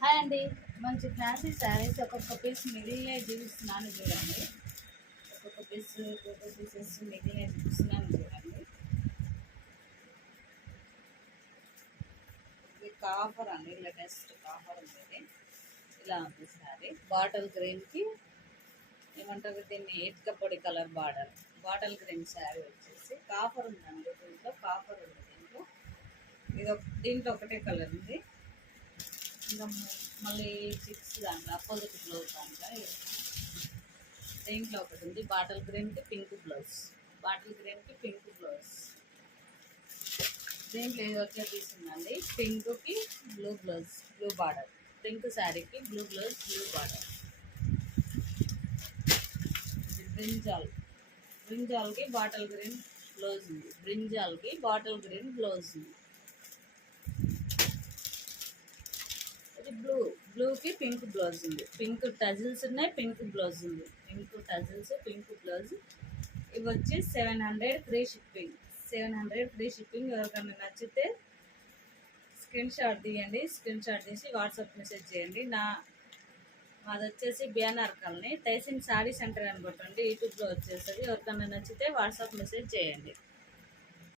Hi అండి. మంచి fancy saris ఒక్కొక్క పీస్ మిగిలిన చూపిస్తున్నాను చూడండి. ఒక్కొక్క పీస్ ఒక్కొక్క పీసెస్ మిగిలిన చూపిస్తున్నాను చూడండి. ఇది కాఫర్ అండి, లేటెస్ట్ కాఫర్ ఉంది. ఇలా ఉంది శారీ. బాటిల్ గ్రీన్కి ఏమంటారు దీన్ని, ఇటుక పొడి కలర్ బాటిల్ గ్రీన్ శారీ వచ్చేసి కాఫర్ ఉందండి. దీంట్లో కాఫర్ ఉంది. దీంట్లో ఒకటే కలర్ ఉంది. ఇంకా మళ్ళీ చిక్స్ దాంట్లో అపోజిట్ బ్లౌజ్ దాంట్లో దీంట్లో ఒకటి ఉంది. బాటిల్ గ్రీన్కి పింక్ బ్లౌజ్, దీంట్లో ఇది వచ్చే తీసుందండి. పింక్కి blue blouse, blue border, pink శారీకి బ్లూ బ్లౌజ్, బ్లూ బార్డర్. బ్రింజాల్కి బాటిల్ గ్రీన్ బ్లౌజ్ ఉంది. ఇది బ్లూకి పింక్ బ్లౌజ్ ఉంది. పింక్ టజిల్స్ ఉన్నాయి, పింక్ బ్లౌజ్ ఉంది. Pink blouse. ఇవి వచ్చి 700 ఫ్రీ షిప్పింగ్. ఎవరికైనా నచ్చితే స్క్రీన్ షాట్ తీసి వాట్సాప్ మెసేజ్ చేయండి. మాది వచ్చేసి BNR colony, Tahseen sari centre అని కొట్టండి, యూట్యూబ్లో వచ్చేస్తుంది. ఎవరికైనా నచ్చితే వాట్సాప్ మెసేజ్ చేయండి.